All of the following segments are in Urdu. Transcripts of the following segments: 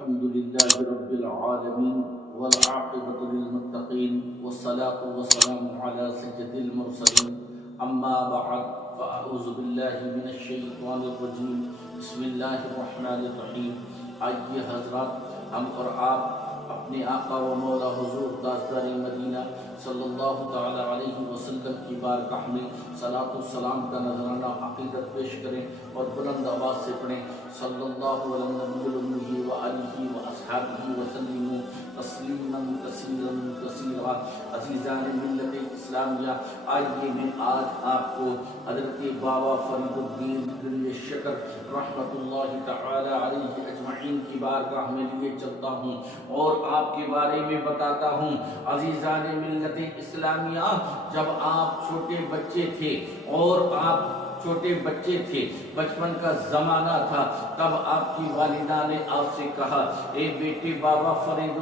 الحمد لله رب العالمين والعاقبة للمتقين والصلاة والسلام على سيد المرسلين أما بعد فأعوذ بالله من الشيطان الرجيم بسم الله الرحمن الرحیم۔ آئیے حضرات، ہم اور آپ اپنے آقا و مولا حضور تاجدار مدینہ صلی اللہ تعالی علیہ وسلم کی بارگاہ میں صلاۃ و سلام کا نذرانہ عقیدت پیش کریں اور بلند آواز سے پڑھیں صلی اللہ علیہ وآلہ وأصحابہ وسلم تسلیما کثیرا کثیرا۔ عزیزان ملت اسلامیہ، آئیے میں آج آپ کو حضرت بابا فرید الدین دل شکر رحمۃ اللہ تعالی علیہ اجمعین کی بارگاہ میں لیے چلتا ہوں اور آپ کے بارے میں بتاتا ہوں۔ عزیزان ملت اسلامیہ، جب آپ چھوٹے بچے تھے بچپن کا زمانہ تھا، تب آپ کی والدہ نے آپ سے کہا، اے بیٹے بابا فرید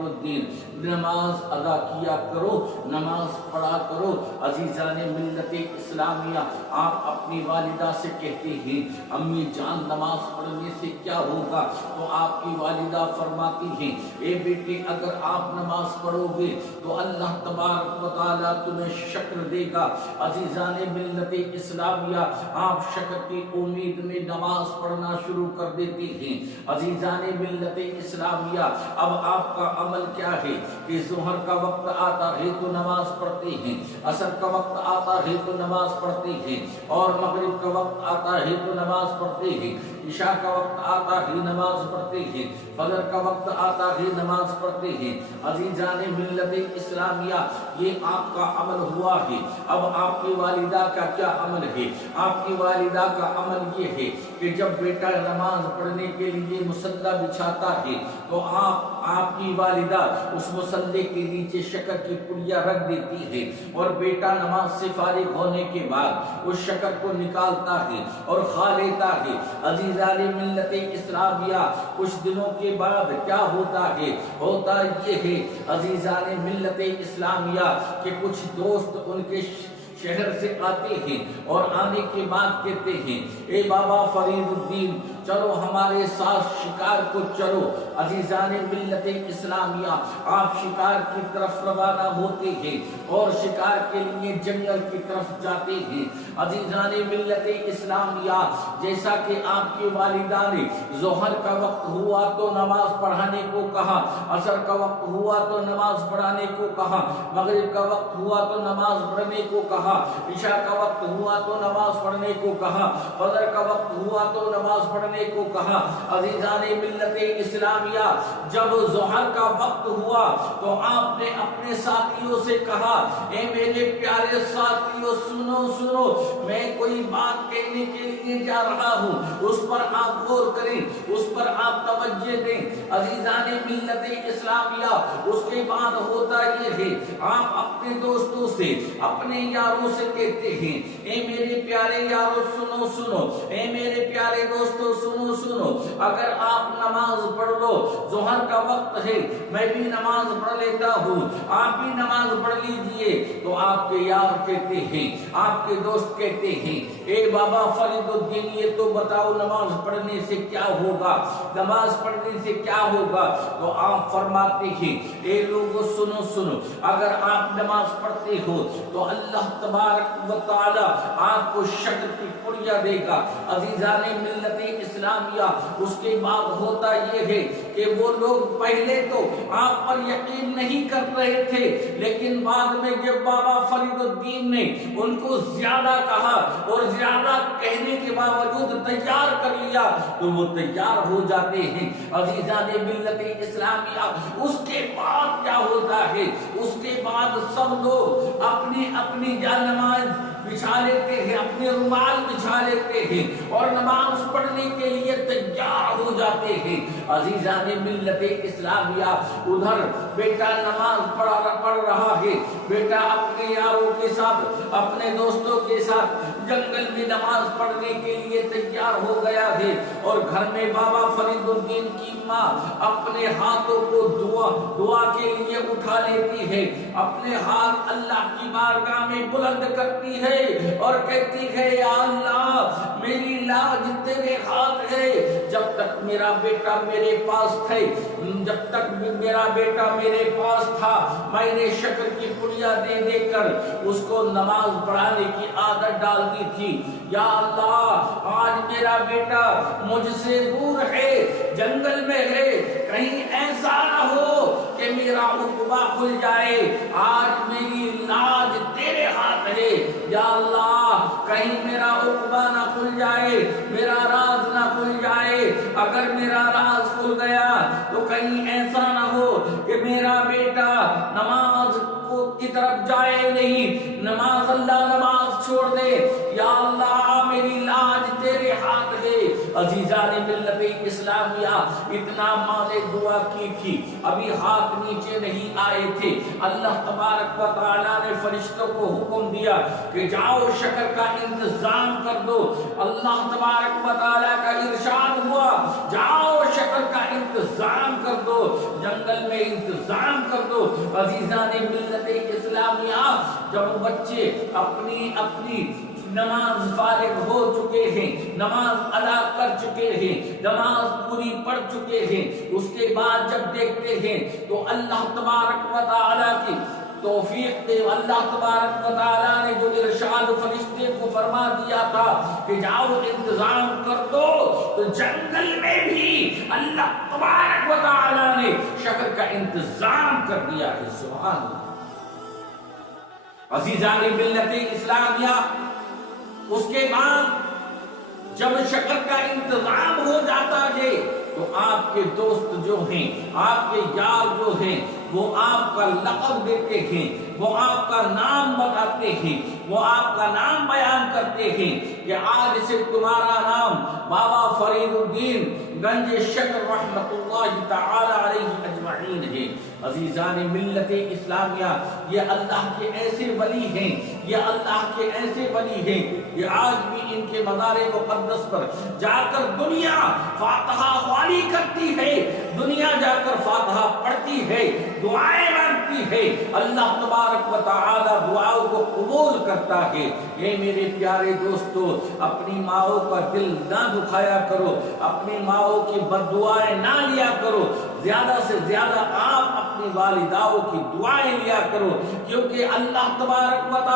الدین، نماز ادا کیا کرو، نماز پڑھا کرو۔ عزیزان ملت اسلامیہ، آپ اپنی والدہ سے کہتے ہیں، امی جان نماز پڑھنے سے کیا ہوگا؟ تو آپ کی والدہ فرماتی ہیں، اے بیٹے اگر آپ نماز پڑھو گے تو اللہ تبارک و تعالیٰ تمہیں شکر دے گا۔ عزیزان ملت اسلامیہ، آپ شکر کی امید میں نماز پڑھنا شروع کر دیتے ہیں۔ عزیزان ملت اسلامیہ، اب آپ کا عمل کیا ہے کہ ظہر کا وقت آتا ہے تو نماز پڑھتے ہیں، عصر کا وقت آتا ہے تو نماز پڑھتے ہیں، اور مغرب کا وقت آتا ہے تو نماز پڑھتے ہیں، عشاء کا وقت آتا ہے نماز پڑھتے ہیں، فجر کا وقت آتا ہے نماز پڑھتے ہیں۔ عزیزان ملت اسلامیہ، یہ آپ کا عمل ہوا ہے۔ اب آپ کی والدہ کا کیا عمل ہے؟ آپ کی والدہ کا عمل یہ ہے کہ جب بیٹا نماز پڑھنے کے لیے مصلی بچھاتا ہے تو آپ کی والدہ اس مصلی کے نیچے شکر کی پڑیا رکھ دیتی ہے، اور بیٹا نماز سے فارغ ہونے کے بعد اس شکر کو نکالتا ہے اور کھا لیتا ہے۔ عزیزان ملت اسلامیہ، کچھ دنوں کے بعد کیا ہوتا ہے؟ ہوتا یہ ہے عزیزان ملت اسلامیہ کہ کچھ دوست ان کے شہر سے آتے ہیں اور آنے کے بعد کہتے ہیں، اے بابا فرید الدین چلو ہمارے ساتھ شکار کو چلو۔ عزیزان ملت اسلامیہ، آپ شکار کی طرف روانہ ہوتے ہیں اور شکار کے لیے جنگل کی طرف جاتے ہیں۔ عزیزان ملت اسلامیہ، جیسا کہ آپ کی والدہ نے ظہر کا وقت ہوا تو نماز پڑھانے کو کہا، عصر کا وقت ہوا تو نماز پڑھانے کو کہا، مغرب کا وقت ہوا تو نماز پڑھنے کو کہا، عشاء کا وقت ہوا تو نماز پڑھنے کو کہا، فجر کا وقت ہوا تو نماز پڑھنے کو کہا۔ عزیزان ملت اسلامیہ، جب ظہر کا وقت ہوا تو آپ نے اپنے ساتھیوں سے کہا، اے میرے پیارے ساتھیوں سنو، میں کوئی بات کہنے کے لیے جا رہا ہوں، اس پر آپ غور کریں، اس پر آپ توجہ دیں۔ عزیزان ملت اسلامیہ، اس کے بعد ہوتا یہ ہے، آپ اپنے دوستوں سے، اپنے یاروں سے کہتے ہیں، اے میرے پیارے یارو سنو، اے میرے پیارے دوستو سنو، اگر آپ نماز پڑھ لو، ظہر کا وقت ہے، میں بھی نماز پڑھ لیتا ہوں، آپ بھی نماز پڑھ لیجئے۔ تو آپ کے یار کہتے ہیں، آپ کے دوست کہتے ہیں، اے بابا فرید الدین یہ تو بتاؤ نماز پڑھنے سے کیا ہوگا؟ نماز پڑھنے سے کیا ہوگا؟ تو آپ فرماتے ہیں، اے لوگو سنو، اگر آپ نماز پڑھتے ہو تو اللہ تبارک و تعالی آپ کو شکر کی پڑیا دے گا۔ عزیزان ملت اسلامیہ، اس کے بعد ہوتا یہ ہے کہ وہ لوگ پہلے تو آپ پر یقین نہیں کر رہے تھے، لیکن بعد میں جب بابا فرید الدین نے ان کو زیادہ کہا اور زیادہ کہنے کے باوجود تیار کر لیا تو وہ تیار ہو جاتے ہیں۔ عزیزان ملت اسلامیہ، اس کے بعد کیا ہوتا ہے؟ اس کے بعد سب لوگ اپنی جانماز بچھا لیتے ہیں، اپنے رومال بچھا لیتے ہیں اور نماز پڑھنے کے لیے تیار ہو جاتے ہیں۔ عزیزان ملت اسلامیہ، ادھر بیٹا نماز پڑھ رہا ہے، بیٹا اپنے یاروں کے ساتھ، اپنے دوستوں کے ساتھ جنگل میں نماز پڑھنے کے لیے تیار ہو گیا ہے، اور گھر میں بابا فرید الدین کی ماں اپنے ہاتھوں کو دعا کے لیے اٹھا لیتی ہے، اپنے ہاتھ اللہ کی بارگاہ میں بلند کرتی ہے اور کہتی ہے، یا اللہ میری لاج تیرے ہاتھ ہے، جب تک میرا بیٹا میرے پاس تھے، جب تک میرا بیٹا میرے پاس تھا میں نے شکر کی پڑیا دے دے کر اس کو نماز پڑھانے کی عادت ڈال دی تھی۔ یا اللہ آج میرا بیٹا مجھ سے دور ہے، جنگل میں ہے، کہیں ایسا نہ ہو کہ میرا عقبہ کھل جائے، آج میری لاج تیرے ہاتھ ہے۔ یا اللہ کہیں میرا عقبہ نہ کھل جائے، میرا راز نہ کھل جائے، اگر میرا راز کھل گیا تو کہیں ایسا نہ ہو کہ میرا بیٹا نماز کی طرف جائے نہیں، نماز اللہ نماز چھوڑ دے۔ یا اللہ میری لاج تیرے ہاتھ ہے۔ عزیزان ملت اسلامیہ اتنا ماں نے دعا کی تھی، ابھی ہاتھ نیچے نہیں آئے تھے، اللہ تبارک و تعالیٰ نے فرشتوں کو حکم دیا کہ جاؤ شکر کا انتظام کر دو۔ اللہ تبارک و تعالیٰ کا ارشاد ہوا جاؤ شکر کا انتظام کر دو، جنگل میں انتظام کر دو۔ عزیزان ملت اسلامیہ جب بچے اپنی اپنی نماز فارغ ہو چکے ہیں، نماز ادا کر چکے ہیں، نماز پوری پڑھ چکے ہیں، اس کے بعد جب دیکھتے ہیں تو اللہ تبارک و تعالیٰ کی توفیق دے، اللہ تبارک و تعالیٰ نے جو ارشاد فرشتے کو فرما دیا تھا کہ جاؤ انتظام کر دو، تو جنگل میں بھی اللہ تبارک و تعالیٰ نے شکر کا انتظام کر دیا ہے۔ سبحان اللہ۔ عزیزان ملت اسلامیہ اس کے بعد جب شکر کا انتظام ہو جاتا ہے تو آپ کے دوست جو ہیں، آپ کے یار جو ہیں، وہ آپ کا لقب دیتے ہیں، وہ آپ کا نام بتاتے ہیں، وہ آپ کا نام بیان کرتے ہیں کہ آج سے تمہارا نام بابا فرید الدین گنج شکر رحمت اللہ تعالی علیہ اجمعین ہے۔ عزیزان ملت اسلامیہ یہ اللہ کے ایسے ولی ہیں، یہ اللہ کے ایسے ولی ہیں، یہ آج بھی ان کے مزار مقدس پر جا کر دنیا فاتحہ خوانی کرتی ہے، دنیا جا کر فاتحہ پڑھتی ہے، دعائیں مانگتی ہے، اللہ تبارک و تعالی دعاؤں کو قبول کرتا ہے۔ اے میرے پیارے دوستو اپنی ماؤں کا دل نہ دکھایا کرو، اپنی ماؤں کی بد دعائیں نہ لیا کرو، زیادہ سے زیادہ آپ اپنی والداؤں کی دعائیں لیا کرو، کیونکہ اللہ تبارک و تعالی